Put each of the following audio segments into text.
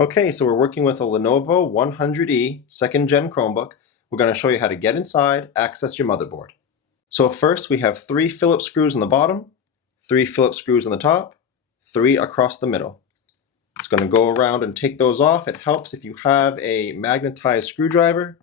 Okay, so we're working with a Lenovo 100E 2nd Gen Chromebook. We're going to show you how to get inside, access your motherboard. So first we have 3 Phillips screws on the bottom, 3 Phillips screws on the top, 3 across the middle. It's going to go around and take those off. It helps if you have a magnetized screwdriver.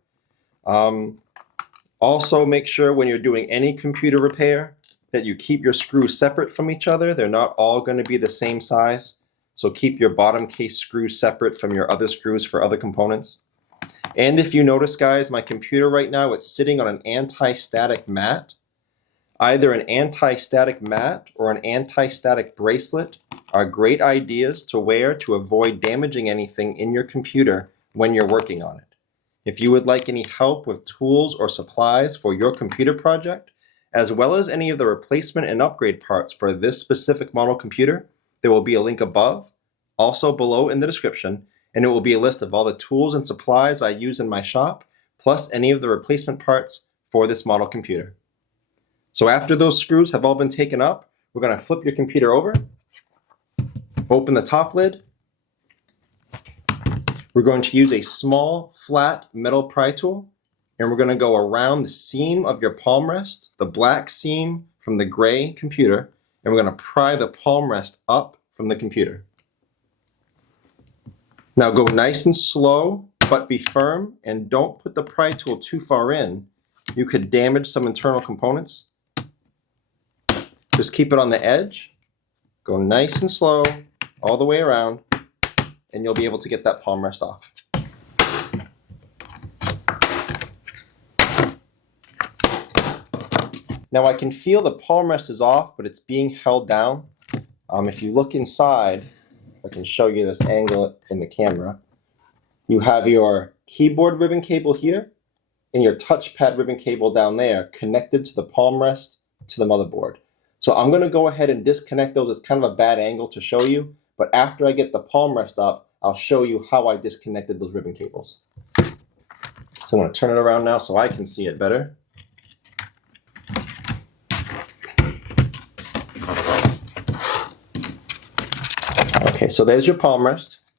Also make sure when you're doing any computer repair that you keep your screws separate from each other. They're not all going to be the same size. So keep your bottom case screws separate from your other screws for other components. And if you notice, guys, my computer right now, it's sitting on an anti-static mat. Either an anti-static mat or an anti-static bracelet are great ideas to wear to avoid damaging anything in your computer when you're working on it. If you would like any help with tools or supplies for your computer project, as well as any of the replacement and upgrade parts for this specific model computer, there will be a link above, also below in the description, and it will be a list of all the tools and supplies I use in my shop, plus any of the replacement parts for this model computer. So after those screws have all been taken up, we're going to flip your computer over, open the top lid. We're going to use a small, flat metal pry tool, and we're going to go around the seam of your palm rest, the black seam from the gray computer, and we're going to pry the palm rest up from the computer. Now go nice and slow, but be firm, and don't put the pry tool too far in. You could damage some internal components. Just keep it on the edge. Go nice and slow all the way around, and you'll be able to get that palm rest off. Now I can feel the palm rest is off, but it's being held down. If you look inside, I can show you this angle in the camera. You have your keyboard ribbon cable here and your touchpad ribbon cable down there connected to the palm rest to the motherboard. So I'm going to go ahead and disconnect those. It's kind of a bad angle to show you, but after I get the palm rest up, I'll show you how I disconnected those ribbon cables. So I'm going to turn it around now so I can see it better. Okay, so there's your palm rest.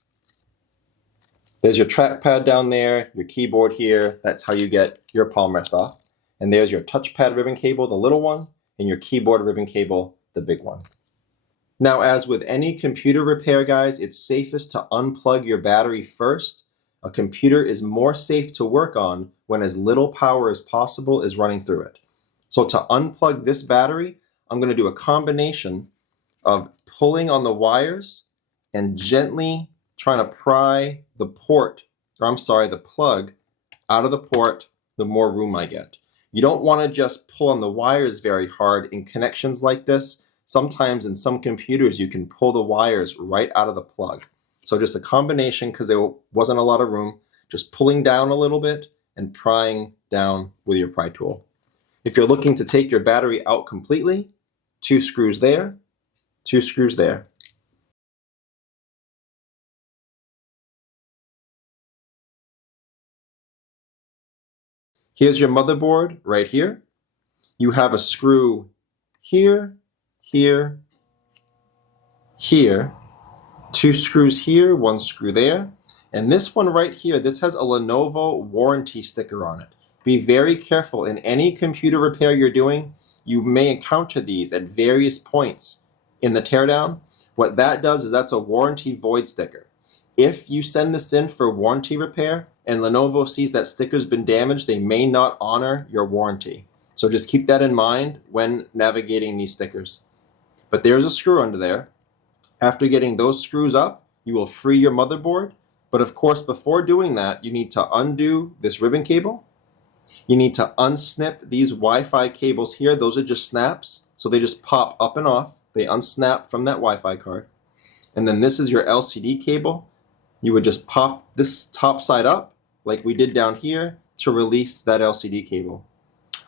There's your trackpad down there, your keyboard here. That's how you get your palm rest off. And there's your touchpad ribbon cable, the little one, and your keyboard ribbon cable, the big one. Now, as with any computer repair, guys, it's safest to unplug your battery first. A computer is more safe to work on when as little power as possible is running through it. So to unplug this battery, I'm going to do a combination of pulling on the wires and gently trying to pry the plug out of the port, the more room I get. You don't want to just pull on the wires very hard in connections like this. Sometimes in some computers you can pull the wires right out of the plug. So just a combination, because there wasn't a lot of room, just pulling down a little bit and prying down with your pry tool. If you're looking to take your battery out completely, 2 screws there, 2 screws there. Here's your motherboard right here. You have a screw here, here, here, 2 screws here, 1 screw there. And this one right here, this has a Lenovo warranty sticker on it. Be very careful. In any computer repair you're doing, you may encounter these at various points in the teardown. What that does is that's a warranty void sticker. If you send this in for warranty repair and Lenovo sees that sticker's been damaged, they may not honor your warranty. So just keep that in mind when navigating these stickers. But there's a screw under there. After getting those screws up, you will free your motherboard. But of course, before doing that, you need to undo this ribbon cable. You need to unsnip these Wi-Fi cables here. Those are just snaps, so they just pop up and off. They unsnap from that Wi-Fi card. And then this is your LCD cable. You would just pop this top side up, like we did down here, to release that LCD cable.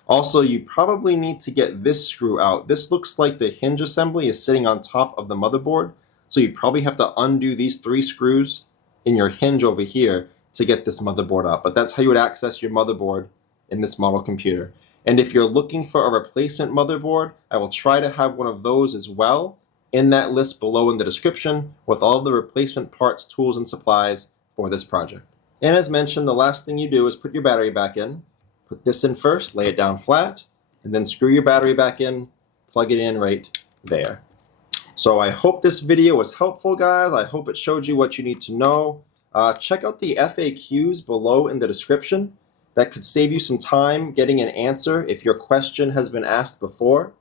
Also, you probably need to get this screw out. This looks like the hinge assembly is sitting on top of the motherboard, so you probably have to undo these 3 screws in your hinge over here to get this motherboard out. But that's how you would access your motherboard in this model computer. And if you're looking for a replacement motherboard, I will try to have one of those as well. in that list below in the description with all of the replacement parts, tools, and supplies for this project. And as mentioned, the last thing you do is put your battery back in. Put this in first, lay it down flat, and then screw your battery back in, plug it in right there. So I hope this video was helpful, guys. I hope it showed you what you need to know. Check out the FAQs below in the description. That could save you some time getting an answer if your question has been asked before.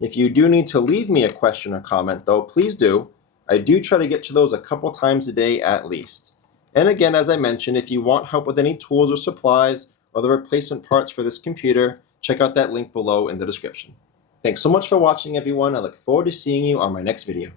If you do need to leave me a question or comment, though, please do. I do try to get to those a couple times a day at least. And again, as I mentioned, if you want help with any tools or supplies or the replacement parts for this computer, check out that link below in the description. Thanks so much for watching, everyone. I look forward to seeing you on my next video.